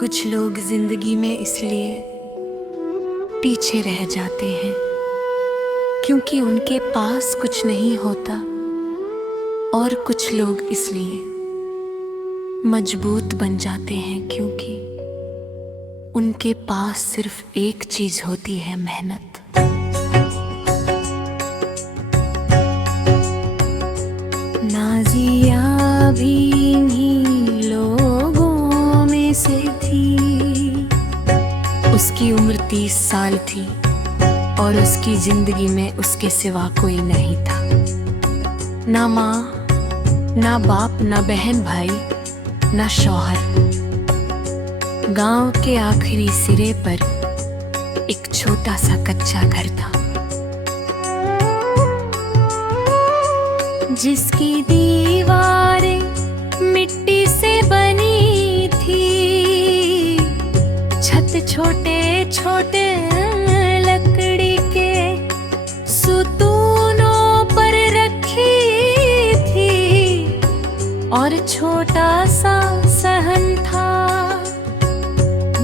कुछ लोग जिंदगी में इसलिए पीछे रह जाते हैं क्योंकि उनके पास कुछ नहीं होता, और कुछ लोग इसलिए मजबूत बन जाते हैं क्योंकि उनके पास सिर्फ एक चीज होती है, मेहनत। नाज़िया भी इन्हीं लोगों में से थी। उसकी उम्र 30 साल थी और उसकी जिंदगी में उसके सिवा कोई नहीं था। ना माँ, ना बाप, ना बहन भाई, ना शौहर। गांव के आखिरी सिरे पर एक छोटा सा कच्चा घर था, जिसकी दीवारें मिट्टी से बनी थी। छत छोटे छोटे लकड़ी के सुतूनों पर रखी थी, और छोटा सा सहन था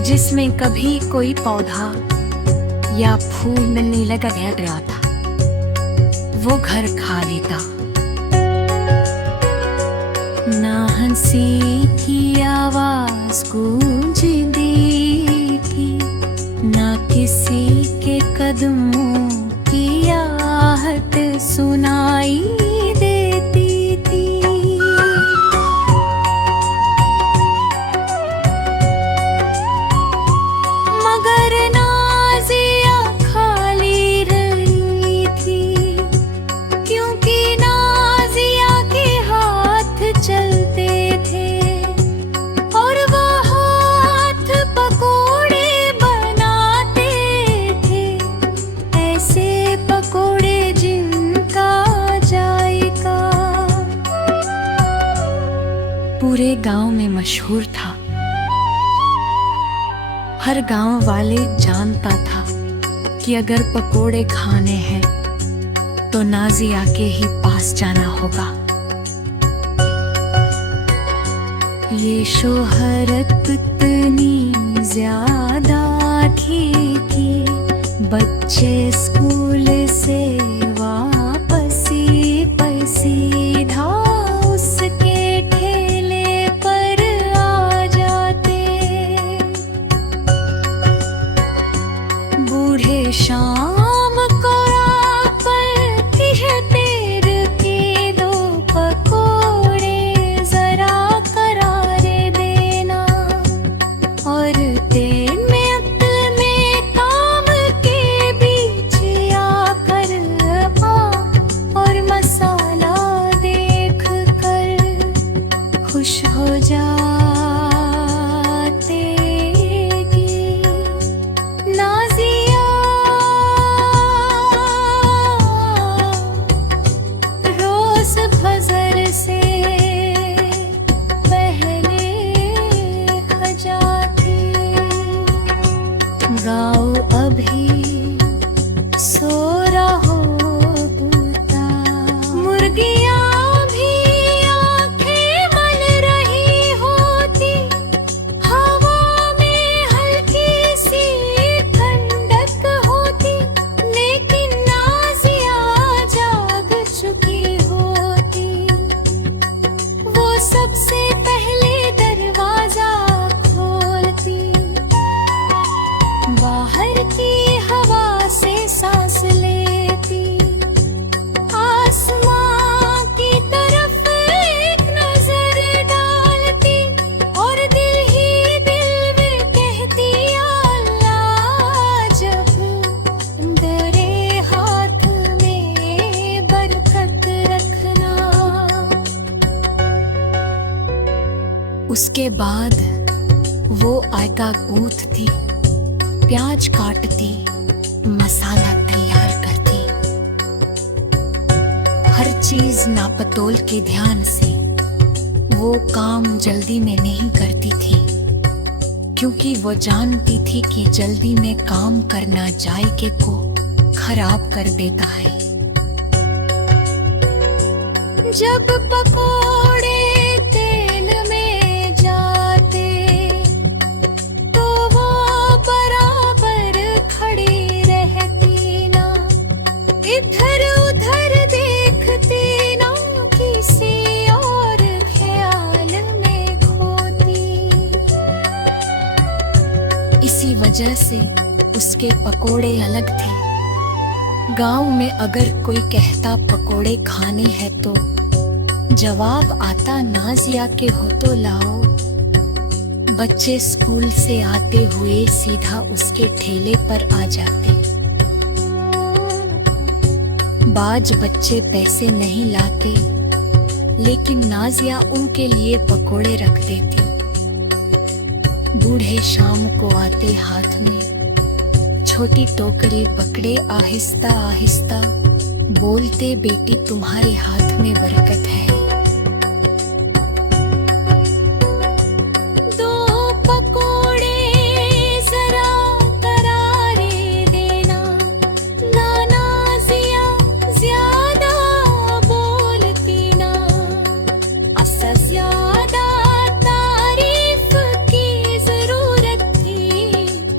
जिसमें कभी कोई पौधा या फूल नहीं लगा गया था। वो घर खाली था। ना हंसी की आवाज गूंजती थी, ना किसी के कदमों की आहट सुनाई देती थी। मगर नाज़िया खाली रही थी, क्योंकि नाज़िया के हाथ चलते थे, और वो हाथ पकोड़े बनाते थे। ऐसे पकोड़े जिनका जायका पूरे गांव में मशहूर था। हर गांव वाले जानता था कि अगर पकोड़े खाने हैं तो नाज़िया के ही पास जाना होगा। ये शोहरत इतनी ज्यादा थी कि बच्चे स्कूल से वापस सीधा उसके ठेले पर आ जाते। बूढ़े शाम को आकर कहते के दो पकोड़े जरा करारे देना, और तेल में अक्ल में काम के बीच आकर और मसाला देख कर खुश हो जाते। नाज़िया रोज फजर से पहले जाती। गाँव अभी सो रहा होता, मुर्गियाँ भी आंखें मल रही होती। हवा में हल्की सी ठंडक होती, लेकिन नाज़िया जाग चुकी होती। वो सबसे पहले दरवाजा खोलती, बाहर की हवा से सांस लेती, आसमां की तरफ एक नजर डालती, और दिल ही दिल में कहती, अल्लाह जब तेरे हाथ में बरकत रखना। उसके बाद वो आटा गूंथती, प्याज काटती, मसाला तैयार करती। हर चीज नापतोल के ध्यान से। वो काम जल्दी में नहीं करती थी, क्योंकि वो जानती थी कि जल्दी में काम करना जायके को खराब कर देता है। जब पकोड़े तेल में जाते इसी वजह से उसके पकोड़े अलग थे। गांव में अगर कोई कहता पकोड़े खाने हैं तो जवाब आता नाजिया के हो तो लाओ। बच्चे स्कूल से आते हुए सीधा उसके ठेले पर आ जाते। बाज बच्चे पैसे नहीं लाते, लेकिन नाजिया उनके लिए पकोड़े रख देती। बूढ़े शाम को आते हाथ में छोटी टोकरी पकड़े, आहिस्ता आहिस्ता बोलते, बेटी तुम्हारे हाथ में बरकत है। दो पकोड़े जरा करारे देना, नाजिया ज्यादा बोलती ना। असा ज्यादा तारीफ की जरूरत थी,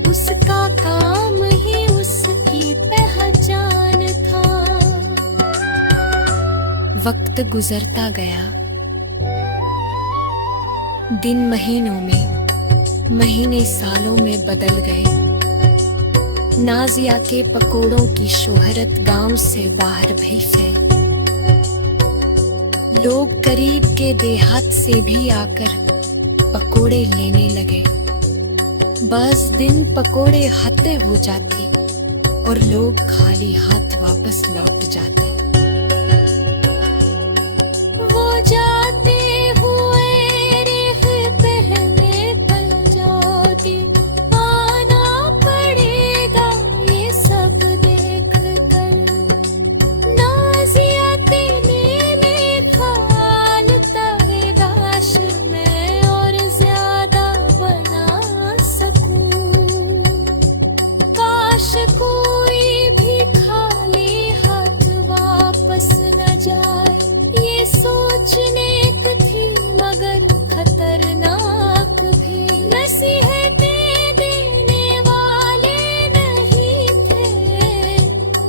उसका काम ही उसकी पहचान था। वक्त गुजरता गया, दिन महीनों में, महीने सालों में बदल गए। नाजिया के पकोड़ों की शोहरत गांव से बाहर भी फैली। लोग करीब के देहात से भी आकर पकोड़े लेने लगे। बस दिन पकोड़े हाथे हो जाती और लोग खाली हाथ वापस लौट जाते। वो जाते हुए रेख पहने पल जाती, आना पड़ेगा ये सब देख कर। नाजिया तेने में खाल तवेदाश में और ज्यादा बना सकूं। काश कोई भी खाली हाथ वापस न जाए, ये सोचने थी मगर खतरनाक भी। नसीहतें देने वाले नहीं थे,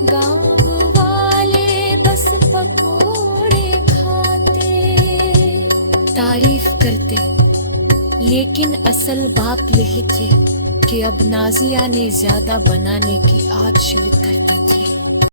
गांव वाले बस पकोड़े खाते। तारीफ करते, लेकिन असल बात यही थी कि अब नाजिया ने ज्यादा बनाने की आदत शुरू कर दी।